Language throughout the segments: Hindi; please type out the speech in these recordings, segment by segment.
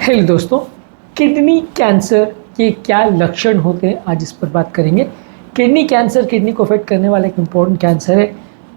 हेलो दोस्तों, किडनी कैंसर के क्या लक्षण होते हैं आज इस पर बात करेंगे। किडनी कैंसर किडनी को अफेक्ट करने वाला एक इम्पॉर्टेंट कैंसर है।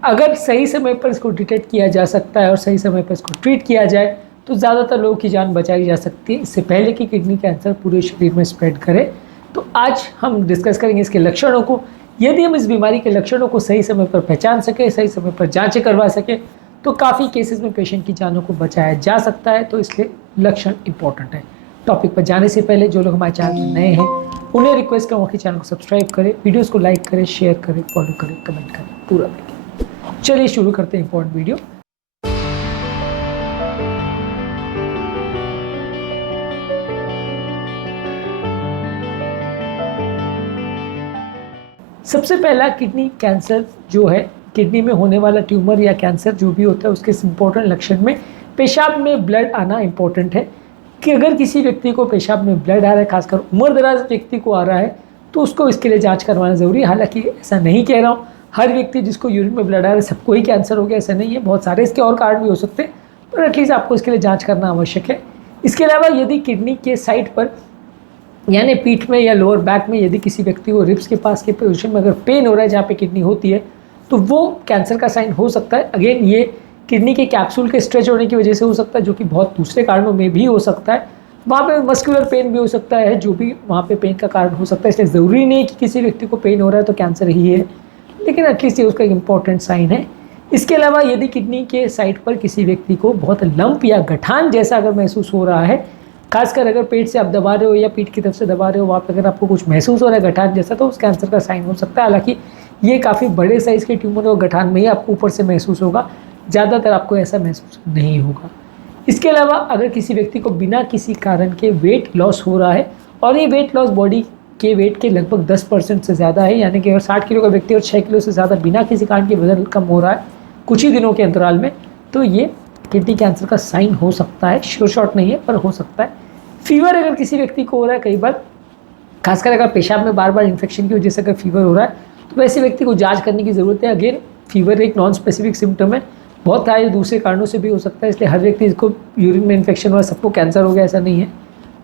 अगर सही समय पर इसको डिटेक्ट किया जा सकता है और सही समय पर इसको ट्रीट किया जाए तो ज़्यादातर लोगों की जान बचाई जा सकती है, इससे पहले कि किडनी कैंसर पूरे शरीर में स्प्रेड करे। तो आज हम डिस्कस करेंगे इसके लक्षणों को। यदि हम इस बीमारी के लक्षणों को सही समय पर पहचान सकें, सही समय पर जाँचें करवा सकें, तो काफ़ी केसेस में पेशेंट की जानों को बचाया जा सकता है। तो इसलिए लक्षण इंपॉर्टेंट है। टॉपिक पर जाने से पहले जो लोग हमारे चैनल में नए हैं उन्हें रिक्वेस्ट करूँगा कि चैनल को सब्सक्राइब करें, वीडियोस को लाइक करें, शेयर करें, फॉलो करें, कमेंट करें, पूरा देखें। चलिए शुरू करते हैं इंपॉर्टेंट वीडियो। सबसे पहला किडनी कैंसर जो है, किडनी में होने वाला ट्यूमर या कैंसर जो भी होता है, उसके इंपॉर्टेंट लक्षण में पेशाब में ब्लड आना इंपॉर्टेंट है। कि अगर किसी व्यक्ति को पेशाब में ब्लड आ रहा है, खासकर उम्रदराज व्यक्ति को आ रहा है, तो उसको इसके लिए जांच करवाना ज़रूरी है। हालांकि ऐसा नहीं कह रहा हूँ हर व्यक्ति जिसको यूरिन में ब्लड आ रहा है सबको ही कैंसर हो गया, ऐसा नहीं है। बहुत सारे इसके और कारण भी हो सकते हैं, पर एटलीस्ट आपको इसके लिए जाँच करना आवश्यक है। इसके अलावा यदि किडनी के साइड पर यानी पीठ में या लोअर बैक में यदि किसी व्यक्ति को रिब्स के पास के पोजीशन में अगर पेन हो रहा है जहाँ पे किडनी होती है, तो वो कैंसर का साइन हो सकता है। अगेन ये किडनी के कैप्सूल के स्ट्रेच होने की वजह से हो सकता है, जो कि बहुत दूसरे कारणों में भी हो सकता है। वहाँ पे मस्कुलर पेन भी हो सकता है, जो भी वहाँ पे पेन का कारण हो सकता है। इसलिए ज़रूरी नहीं है कि किसी व्यक्ति को पेन हो रहा है तो कैंसर ही है, लेकिन एटलीस्ट ये उसका एक इम्पॉर्टेंट साइन है। इसके अलावा यदि किडनी के साइड पर किसी व्यक्ति को बहुत लंप या गठान जैसा अगर महसूस हो रहा है, खासकर अगर पेट से आप दबा रहे हो या पीठ की तरफ से दबा रहे हो, वहाँ पर अगर आपको कुछ महसूस हो रहा है गठान जैसा, तो उस कैंसर का साइन हो सकता है। हालांकि ये काफ़ी बड़े साइज़ के ट्यूमर और गठान में ही आपको ऊपर से महसूस होगा, ज़्यादातर आपको ऐसा महसूस नहीं होगा। इसके अलावा अगर किसी व्यक्ति को बिना किसी कारण के वेट लॉस हो रहा है और ये वेट लॉस बॉडी के वेट के लगभग 10% से ज़्यादा है, यानी कि अगर 60 किलो का व्यक्ति और 6 किलो से ज़्यादा बिना किसी कारण के वजन कम हो रहा है कुछ ही दिनों के अंतराल में, तो ये किडनी कैंसर का साइन हो सकता है। श्योर शॉट नहीं है, पर हो सकता है। फीवर अगर किसी व्यक्ति को हो रहा है, कई बार खासकर अगर पेशाब में बार बार इन्फेक्शन की वजह से अगर फीवर हो रहा है, तो वैसे व्यक्ति को जांच करने की ज़रूरत है। अगेन फीवर एक नॉन स्पेसिफिक सिम्टम है, बहुत सारे दूसरे कारणों से भी हो सकता है। इसलिए हर व्यक्ति इसको यूरिन में इन्फेक्शन हुआ सबको कैंसर हो गया ऐसा नहीं है,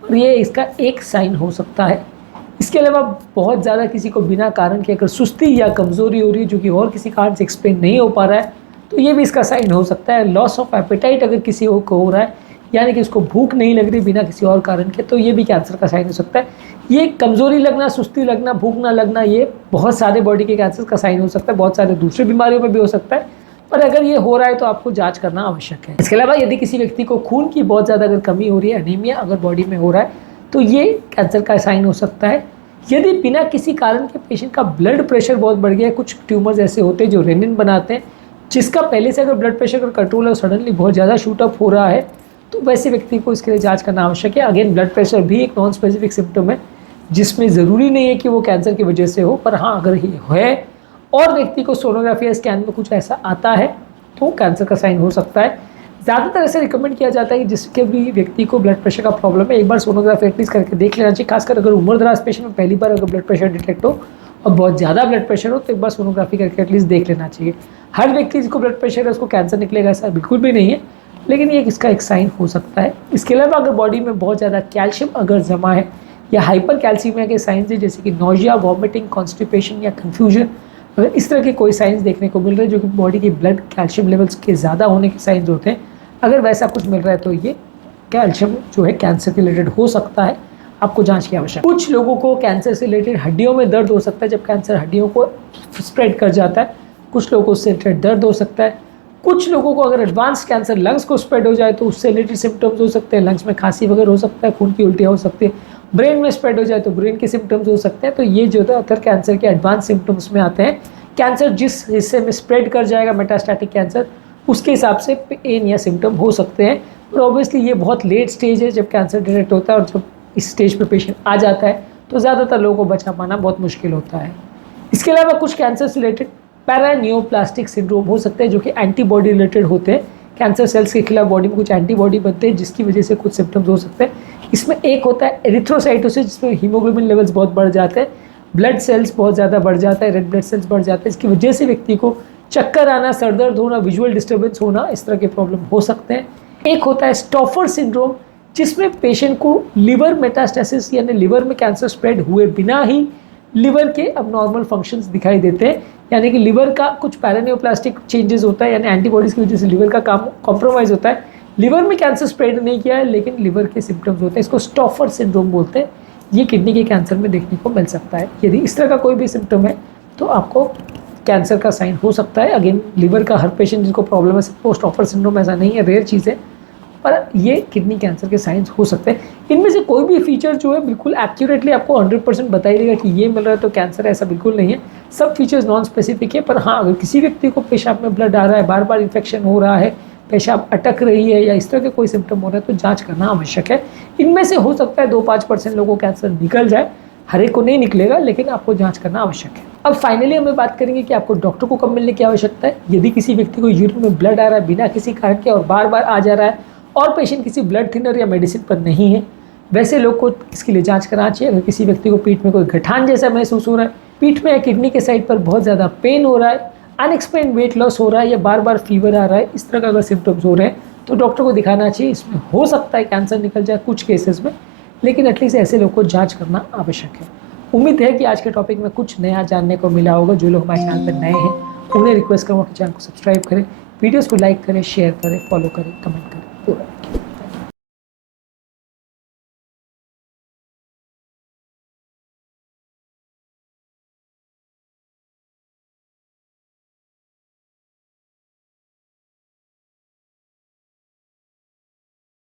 और ये इसका एक साइन हो सकता है। इसके अलावा बहुत ज़्यादा किसी को बिना कारण के अगर सुस्ती या कमज़ोरी हो रही है, जो कि और किसी कारण से एक्सप्लेन नहीं हो पा रहा है, तो ये भी इसका साइन हो सकता है। लॉस ऑफ एपेटाइट अगर किसी को हो रहा है, यानी कि उसको भूख नहीं लग रही बिना किसी और कारण के, तो ये भी कैंसर का साइन हो सकता है। ये कमज़ोरी लगना, सुस्ती लगना, भूख ना लगना, ये बहुत सारे बॉडी के कैंसर का साइन हो सकता है। बहुत सारे दूसरी बीमारियों में भी हो सकता है, पर अगर ये हो रहा है तो आपको जांच करना आवश्यक है। इसके अलावा यदि किसी व्यक्ति को खून की बहुत ज़्यादा अगर कमी हो रही है, एनीमिया अगर बॉडी में हो रहा है, तो ये कैंसर का साइन हो सकता है। यदि बिना किसी कारण के पेशेंट का ब्लड प्रेशर बहुत बढ़ गया है, कुछ ट्यूमर्स ऐसे होते हैं जो रेनिन बनाते हैं, जिसका पहले से अगर ब्लड प्रेशर का कंट्रोल है और सडनली बहुत ज़्यादा शूट अप हो रहा है, तो वैसे व्यक्ति को इसके लिए जांच करना आवश्यक है। अगेन ब्लड प्रेशर भी एक नॉन स्पेसिफिक सिम्टम है, जिसमें ज़रूरी नहीं है कि वो कैंसर की वजह से हो, पर हाँ अगर ये है और व्यक्ति को सोनोग्राफी या स्कैन में कुछ ऐसा आता है तो कैंसर का साइन हो सकता है। ज़्यादातर ऐसे रिकमेंड किया जाता है कि जिसके भी व्यक्ति को ब्लड प्रेशर का प्रॉब्लम है, एक बार सोनोग्राफी एटलीस्ट करके देख लेना चाहिए। खासकर अगर उम्रदराज पेशेंट में पहली बार अगर ब्लड प्रेशर डिटेक्ट हो और बहुत ज़्यादा ब्लड प्रेशर हो, तो एक बार सोनोग्राफी करके एटलीस्ट देख लेना चाहिए। हर व्यक्ति जिसको ब्लड प्रेशर है उसको कैंसर निकलेगा ऐसा बिल्कुल भी नहीं है, लेकिन ये इसका एक साइन हो सकता है। इसके अलावा अगर बॉडी में बहुत ज़्यादा कैल्शियम अगर जमा है या हाइपर कैल्सीमिया के साइंस है, जैसे कि नोजिया, वॉमिटिंग, कॉन्स्टिपेशन या कन्फ्यूजन, अगर इस तरह के कोई साइंस देखने को मिल रहे हैं जो कि बॉडी की ब्लड कैल्शियम लेवल्स के ज़्यादा होने के साइंस होते हैं, अगर वैसा कुछ मिल रहा है तो ये कैल्शियम जो है कैंसर के रिलेटेड हो सकता है। आपको जांच की आवश्यकता है। कुछ लोगों को कैंसर से रिलेटेड हड्डियों में दर्द हो सकता है जब कैंसर हड्डियों को स्प्रेड कर जाता है। कुछ लोगों को उससे रिलेटेड दर्द हो सकता है। कुछ लोगों को अगर एडवांस कैंसर लंग्स को स्प्रेड हो जाए तो उससे रिलेटेड सिम्टम्स हो सकते हैं। लंग्स में खांसी वगैरह हो सकता है, खून की उल्टियाँ हो सकती है। ब्रेन में स्प्रेड हो जाए तो ब्रेन के सिम्टम्स हो सकते हैं। तो ये जो ज़्यादातर कैंसर के एडवांस सिम्टम्स में आते हैं। कैंसर जिस हिस्से में स्प्रेड कर जाएगा, मेटास्टैटिक कैंसर, उसके हिसाब से पेन या सिम्टम हो सकते हैं। और ऑब्वियसली ये बहुत लेट स्टेज है जब कैंसर डिटेक्ट होता है, और जब इस स्टेज पे पेशेंट आ जाता है तो ज़्यादातर लोगों को बचा पाना बहुत मुश्किल होता है। इसके अलावा कुछ कैंसर से रिलेटेड पैरानियोप्लास्टिक सिंड्रोम हो सकते हैं, जो कि एंटीबॉडी रिलेटेड होते हैं। कैंसर सेल्स के खिलाफ बॉडी में कुछ एंटीबॉडी बनते हैं, जिसकी वजह से कुछ सिम्टम्स हो सकते हैं। इसमें एक होता है एरिथ्रोसाइटोसिस, जिसमें हीमोग्लोबिन लेवल्स बहुत बढ़ जाते हैं, ब्लड सेल्स बहुत ज़्यादा बढ़ जाता है, रेड ब्लड सेल्स बढ़ जाते हैं। इसकी वजह से व्यक्ति को चक्कर आना, सरदर्द होना, विजुअल डिस्टर्बेंस होना, इस तरह के प्रॉब्लम हो सकते हैं। एक होता है स्टॉफर सिंड्रोम, जिसमें पेशेंट को लिवर मेटास्टेसिस यानी लिवर में कैंसर स्प्रेड हुए बिना ही लिवर के अबनॉर्मल फंक्शंस दिखाई देते हैं, यानी कि लिवर का कुछ पैरानियोप्लास्टिक चेंजेस होता है, यानी एंटीबॉडीज़ की वजह से लिवर का काम कॉम्प्रोमाइज़ होता है। लिवर में कैंसर स्प्रेड नहीं किया है लेकिन लिवर के सिम्टम्स होते हैं, इसको स्टॉफर सिंड्रोम बोलते हैं। ये किडनी के कैंसर में देखने को मिल सकता है। यदि इस तरह का कोई भी सिम्टम है तो आपको कैंसर का साइन हो सकता है। अगेन, लिवर का हर पेशेंट जिसको प्रॉब्लम है सबको स्टॉफर सिंड्रोम ऐसा नहीं है, रेयर चीज़ है, पर ये किडनी कैंसर के साइंस हो सकते हैं। इनमें से कोई भी फीचर जो है बिल्कुल एक्यूरेटली आपको 100% बताई देगा कि ये मिल रहा है तो कैंसर है, ऐसा बिल्कुल नहीं है। सब फीचर्स नॉन स्पेसिफिक है। पर हाँ, अगर किसी व्यक्ति को पेशाब में ब्लड आ रहा है, बार बार इन्फेक्शन हो रहा है, पेशाब अटक रही है या इस तरह के कोई सिम्टम हो रहा है तो जांच करना आवश्यक है। इनमें से हो सकता है 2-5% लोगों को कैंसर निकल जाए, हर एक को नहीं निकलेगा, लेकिन आपको जांच करना आवश्यक है। अब फाइनली हमें बात करेंगे कि आपको डॉक्टर को कब मिलने की आवश्यकता है। यदि किसी व्यक्ति को यूरिन में ब्लड आ रहा है बिना किसी कारण के और बार बार आ जा रहा है और पेशेंट किसी ब्लड थिनर या मेडिसिन पर नहीं है, वैसे लोग को इसके लिए जांच कराना चाहिए। अगर किसी व्यक्ति को पीठ में कोई गठान जैसा महसूस हो रहा है, पीठ में या किडनी के साइड पर बहुत ज़्यादा पेन हो रहा है, अनएक्सप्लेन्ड वेट लॉस हो रहा है या बार बार फीवर आ रहा है, इस तरह का अगर सिम्टम्स हो रहे हैं तो डॉक्टर को दिखाना चाहिए। इसमें हो सकता है कैंसर निकल जाए कुछ केसेस में, लेकिन एटलीस्ट ऐसे लोग को जांच करना आवश्यक है। उम्मीद है कि आज के टॉपिक में कुछ नया जानने को मिला होगा। जो लोग हमारे चैनल पर नए हैं उन्हें रिक्वेस्ट करूँगा कि चैनल को सब्सक्राइब करें, वीडियोज़ को लाइक करें, शेयर करें, फॉलो करें, कमेंट करें पूरा।